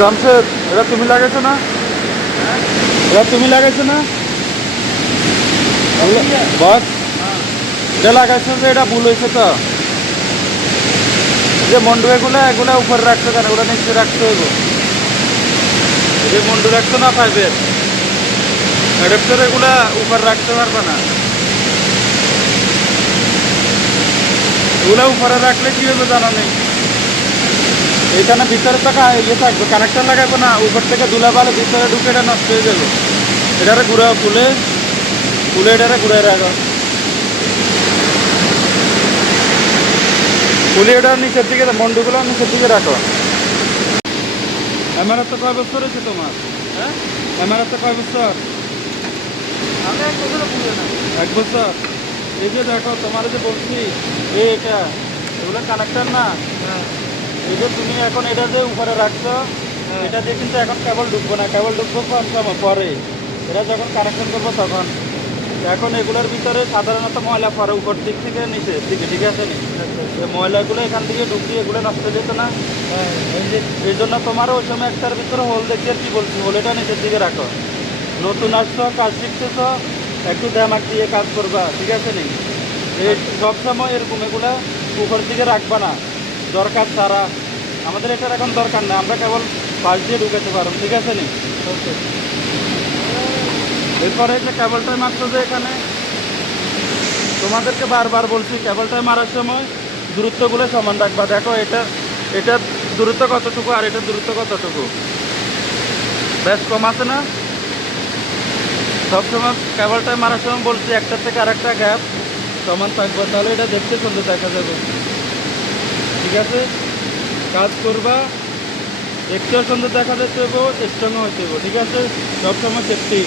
জামশেদ, এটা তুমি লাগাইছো না? এটা তুমি লাগাইছো না বস? এটা লাগাইছো যে এটা ভুল হয়েছে তো। যে মন্ডু এগুলা এগুলা উপরে রাখছো কেন? ওগুলো নিচে রাখতে হইব। এই যে মন্ডু রাখছো না পাইপের অ্যাডাপ্টার, এগুলা উপরে রাখতে পারবে না। এগুলা উপরে রাখলে কি হবে জানা নেই। এখানে ভিতরে তো ইয়ে থাকবে, কানেকশন লাগাবো না, উপর থেকে ধুলা পালে ভিতরে ঢুকে এটা নষ্ট হয়ে যাবে। এটারে ঘুরা খুলে খুলে এটারে ঘুরে রাখো, খুলে এটা নিচের দিকে, মন্ডুগুলো নিচের দিকে রাখো। এমআরএফ তো কয় বছর হয়েছে তোমার? হ্যাঁ, এমআরএফ তো কয় বছর? আমি এক বছরও পুরো না। 1 বছর। এই যে দেখো, তোমার যে বলছি এটা এগুলো কানেক্টর না। হ্যাঁ, এই যে তুমি এখন এটা যে উপরে রাখছো, হ্যাঁ। এটা দিয়ে কিন্তু এখন কেবল ঢুকবো না, কেবল ঢুকবো কম সময় পরে। এটা যখন কানেকশন করবো তখন। এখন এগুলোর ভিতরে সাধারণত ময়লা পরে উপর দিক থেকে নিচের দিকে, ঠিক আছে নি? এই ময়লাগুলো এখান থেকে ঢুকিয়ে এগুলো নষ্ট হয়ে যেত না। হ্যাঁ, এই যে এই জন্য তোমারও ওই সময় একটার ভিতরে হোল দেখিয়ে কি বলছি, হোলেটা নিচের দিকে রাখো। নতুন আসছো, কাজ শিখতেছো, একটু দেমাগ দিয়ে কাজ করবা, ঠিক আছে নি? এই সবসময় এরকম এগুলা উপর দিকে রাখবা না, দরকার ছাড়া। আমাদের এটার এখন দরকার নেই, আমরা কেবল পাশ দিয়ে ঢুকাতে পারবো, ঠিক আছে নি? ওকে। এরপরে যে কেবলটা মারছো যে এখানে, তোমাদেরকে বারবার বলছি কেবলটা মারার সময় দূরত্বগুলো সমান রাখবা। দেখো এটা এটা দূরত্ব কতটুকু আর এটা দূরত্ব কতটুকু, বেশ কম আছে না? সবসময় কেবলটা মারার সময় বলছি একটার থেকে আরেকটা গ্যাপ সমান থাকবে, তাহলে এটা দেখতে সুন্দর দেখা যাবে, ঠিক আছে? কাজ করবা, দেখতেও সুন্দর দেখা যেতে হইব, স্ট্রংও হইতে হইব, ঠিক আছে? সবসময় সেফটি।